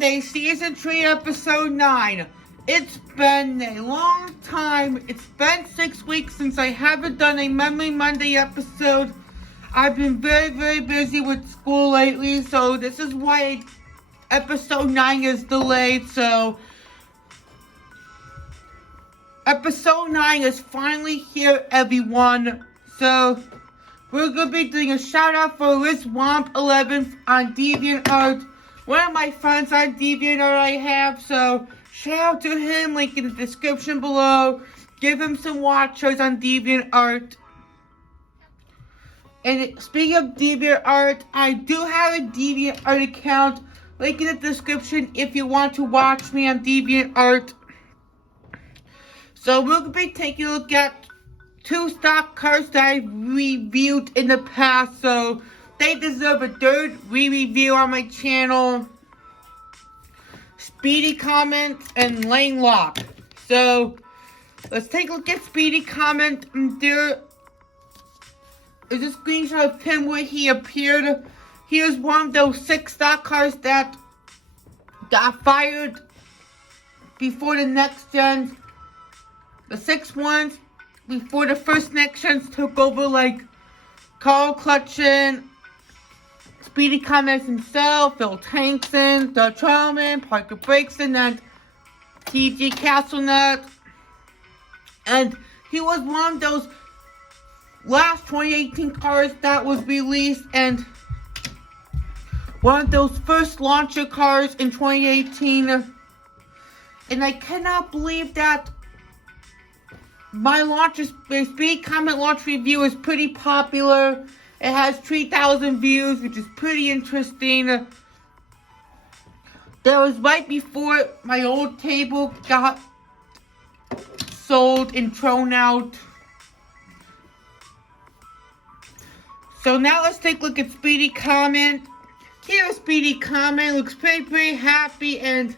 Monday, Season 3, Episode 9. It's been a long time. It's been 6 weeks since I haven't done a Memory Monday episode. I've been very busy with school lately, so this is why Episode 9 is delayed. So, Episode 9 is finally here, everyone. So, we're going to be doing a shout out for Liz Womp 11 on DeviantArt. One of my friends on DeviantArt I have, so shout out to him, link in the description below. Give him some watchers on DeviantArt. And speaking of DeviantArt, I do have a DeviantArt account, link in the description if you want to watch me on DeviantArt. So we're going to be taking a look at 2 stock cars that I've reviewed in the past, so they deserve a third re-review on my channel. Speedy Comet and Locke. So, let's take a look at Speedy Comet. There is a screenshot of him where he appeared. He was one of those 6 stock cars that got fired before the next gens. The 6 ones before the first next gens took over, like Carl Clutchin, Speedy Comet himself, Phil Tankson, Doug Charlman, Parker Braxton, and T.G. Castlenut. And he was one of those last 2018 cars that was released, and one of those first launcher cars in 2018. And I cannot believe that my Speedy Comet launch review is pretty popular. It has 3,000 views, which is pretty interesting. That was right before my old table got sold and thrown out. So now let's take a look at Speedy Comet. Here's Speedy Comet. Looks pretty happy. And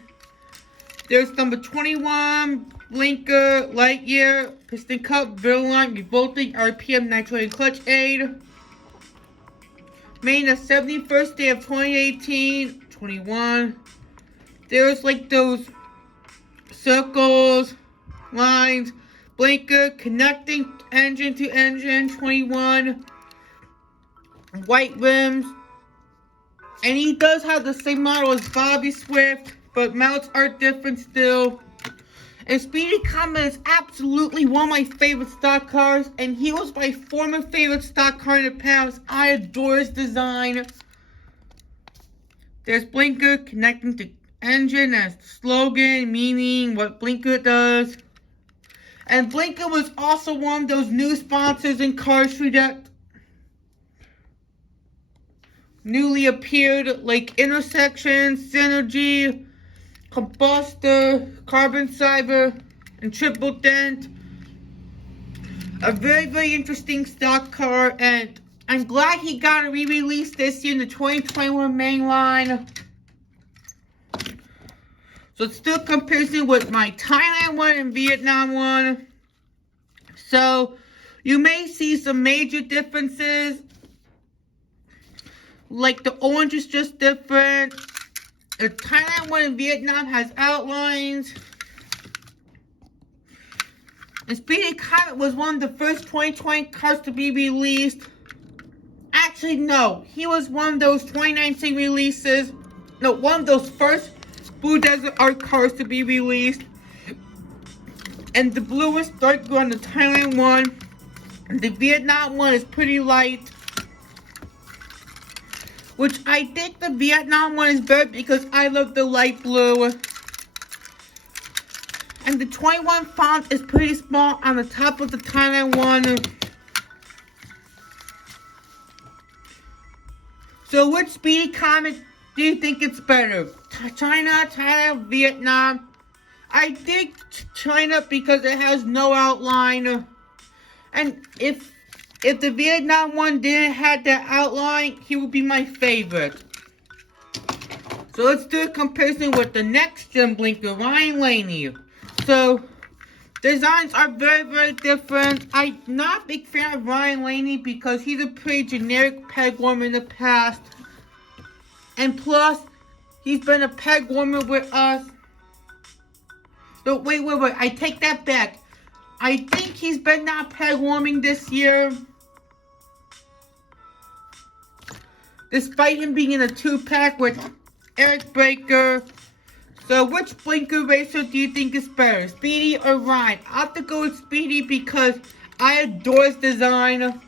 there's number 21, Blinker, Lightyear, Piston Cup, Villain, Revolting, RPM, Nitro, and Clutch Aid. Made the 71st day of 2018, 21. There's like those circles, lines, blinker, connecting engine to engine, 21. White rims. And he does have the same model as Bobby Swift, but mounts are different still. And Speedy Comet is absolutely one of my favorite stock cars, and he was my former favorite stock car in the past. I adore his design. There's blinker connecting to engine as the slogan, meaning what blinker does. And blinker was also one of those new sponsors in Carstry that newly appeared, like Intersection, Synergy, Combustor, Carbon Cyber, and Triple Dent. A very interesting stock car, and I'm glad he got a re-release this year in the 2021 main line. So it's still comparison with my Thailand one and Vietnam one. So you may see some major differences. Like the orange is just different. The Thailand one in Vietnam has outlines. And Speedy Comet was one of the first 2020 cars to be released. Actually, no. He was one of those 2019 releases. No, one of those first Blue Desert Art cars to be released. And the blue is dark blue on the Thailand one. And the Vietnam one is pretty light. Which I think the Vietnam one is better because I love the light blue. And the 21 font is pretty small on the top of the Thailand one. So which Speedy Comet do you think it's better? China, Thailand, Vietnam? I think China because it has no outline. And if the Vietnam one didn't have that outline, he would be my favorite. So let's do a comparison with the next gen blinker, Ryan Laney. So, designs are very different. I'm not a big fan of Ryan Laney because he's a pretty generic peg worm in the past. And plus, He's been a peg warmer with us. No, wait, I take that back. I think he's been not peg warming this year. Despite him being in a 2-pack with Eric Breaker. So which Blinker Racer do you think is better, Speedy or Ryan? I have to go with Speedy because I adore his design.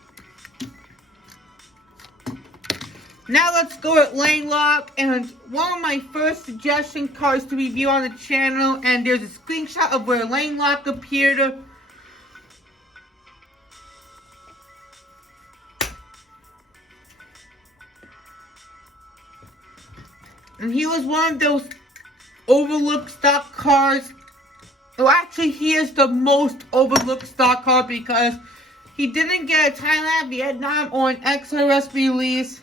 Now let's go with Lane Locke, and one of my first suggestion cards to review on the channel, and there's a screenshot of where Lane Locke appeared. And he was one of those overlooked stock cars. Well, actually, he is the most overlooked stock car because he didn't get a Thailand, Vietnam, or an XRS release.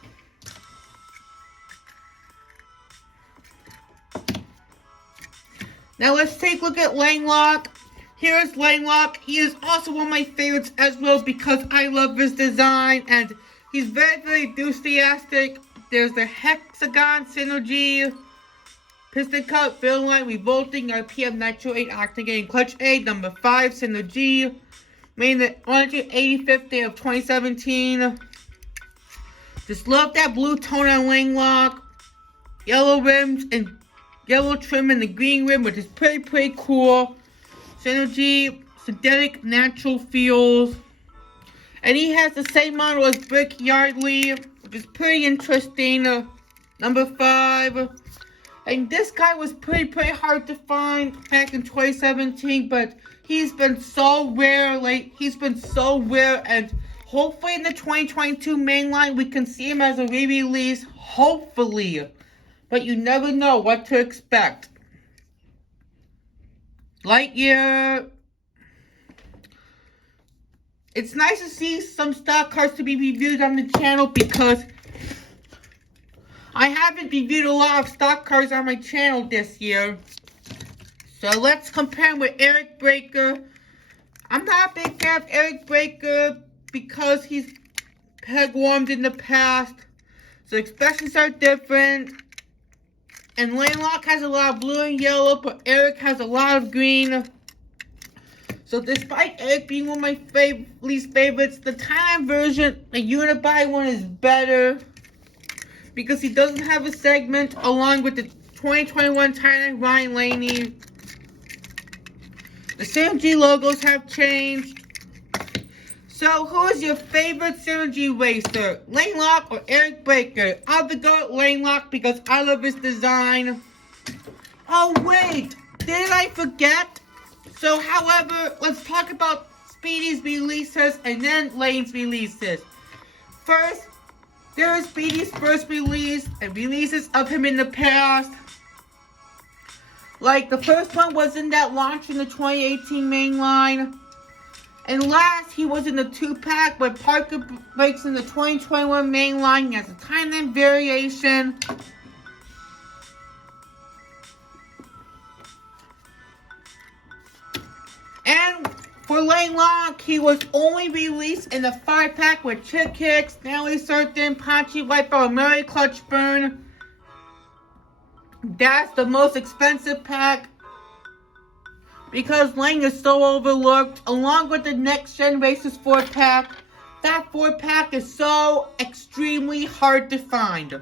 Now let's take a look at Lane Locke. Here's Lane Locke. He is also one of my favorites as well because I love his design and he's very, very enthusiastic. There's the Hexagon Synergy, Piston Cut, Fill Line, Revolting, RPM, Nitro 8, Octane, Clutch 8, number 5, Synergy. Made the 185th day of 2017. Just love that blue tone on Lane Locke. Yellow rims and yellow trim and the green rim, which is pretty cool. Synergy, synthetic natural feels. And he has the same model as Brick Yardley, which is pretty interesting. Number 5. And this guy was pretty hard to find back in 2017, but he's been so rare. He's been so rare, and hopefully in the 2022 mainline we can see him as a re-release. Hopefully. But you never know what to expect. Lightyear. It's nice to see some stock cars to be reviewed on the channel because I haven't reviewed a lot of stock cars on my channel this year. So let's compare him with Eric Breaker. I'm not a big fan of Eric Breaker because he's peg warmed in the past. So expressions are different. And Lane Locke has a lot of blue and yellow, but Eric has a lot of green. So despite Eric being one of my least favorites, the Thailand version, the Unibuy one, is better. Because he doesn't have a segment along with the 2021 Thailand Ryan Laney. The Synergy logos have changed. So who is your favorite Synergy racer? Lane Locke or Eric Breaker? I'll go with Lane Locke because I love his design. Oh wait, did I forget? So however, let's talk about Speedy's releases and then Lane's releases. First, there is Speedy's first release and releases of him in the past. Like the first one was in that launch in the 2018 mainline. And last, he was in the 2-pack, but Parker breaks in the 2021 mainline. He has a Thailand variation. And for Lane Locke, he was only released in the 5-pack with Chick Hicks, Nelly Certain, Pachi, Wipeout, Murray, Clutch Burn. That's the most expensive pack. Because Lane is so overlooked, along with the Next Gen Racers 4-pack, that 4-pack is so extremely hard to find.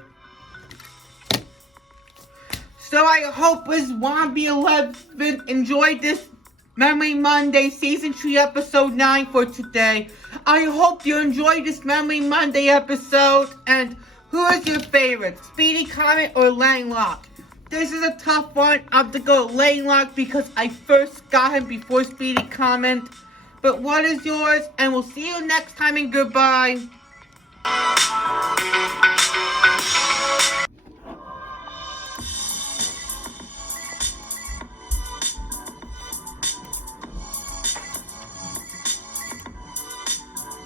So I hope this Wombi 11 enjoyed this Memory Monday Season 3 Episode 9 for today. I hope you enjoyed this Memory Monday episode, and who is your favorite, Speedy Comet or Lane Locke? This is a tough one. I have to go with Lane Locke because I first got him before Speedy Comet. But what is yours? And we'll see you next time and goodbye.